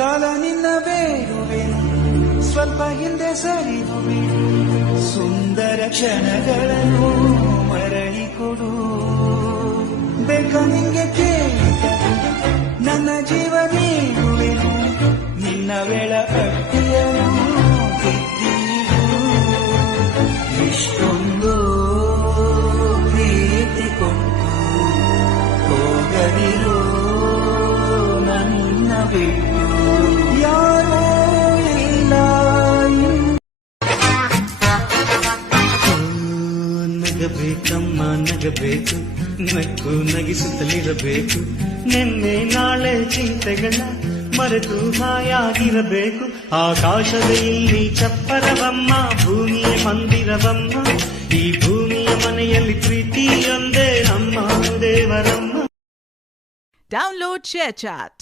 ಕಾಲ ನಿನ್ನ ಬೇರುವೆನು, ಸ್ವಲ್ಪ ಹಿಂದೆ ಸರಿಯುವೆ, ಸುಂದರ ಕ್ಷಣಗಳನ್ನು ಮರಳಿ ಕೊಡು. ಬೇಕ ನಿಂಗೆ ಕೇಳಿದ ನನ್ನ ಜೀವ ನೀಡುವೆನು, ನಿನ್ನ ವೇಳ ಪಟ್ಟಿಯನು ತಿದ್ದೀರು. ಇಷ್ಟೊಂದು ಪ್ರೀತಿ ಕೊಟ್ಟು ಹೋಗದಿರೋ ನನ್ನ ಬಿಟ್ಟು ಯಾರೋ ಇಲ್ಲ. ನಗಬೇಕಮ್ಮ ನಗಬೇಕು, ನಕ್ಕು ನಗಿಸುತ್ತಲಿರಬೇಕು, ನಿನ್ನೆ ನಾಳೆ ಚಿಂತೆಗಳ ಮರೆತು ಹಾಯಾಗಿರಬೇಕು. ಆಕಾಶದ ಇಲ್ಲಿ ಚಪ್ಪರವಮ್ಮ, ಭೂಮಿಯ ಮಂದಿರವಮ್ಮ, ಈ ಭೂಮಿಯ ಮನೆಯಲ್ಲಿ ಪ್ರೀತಿಯೊಂದೇ ನಮ್ಮ ದೇವರಮ್ಮ. Download ShareChat.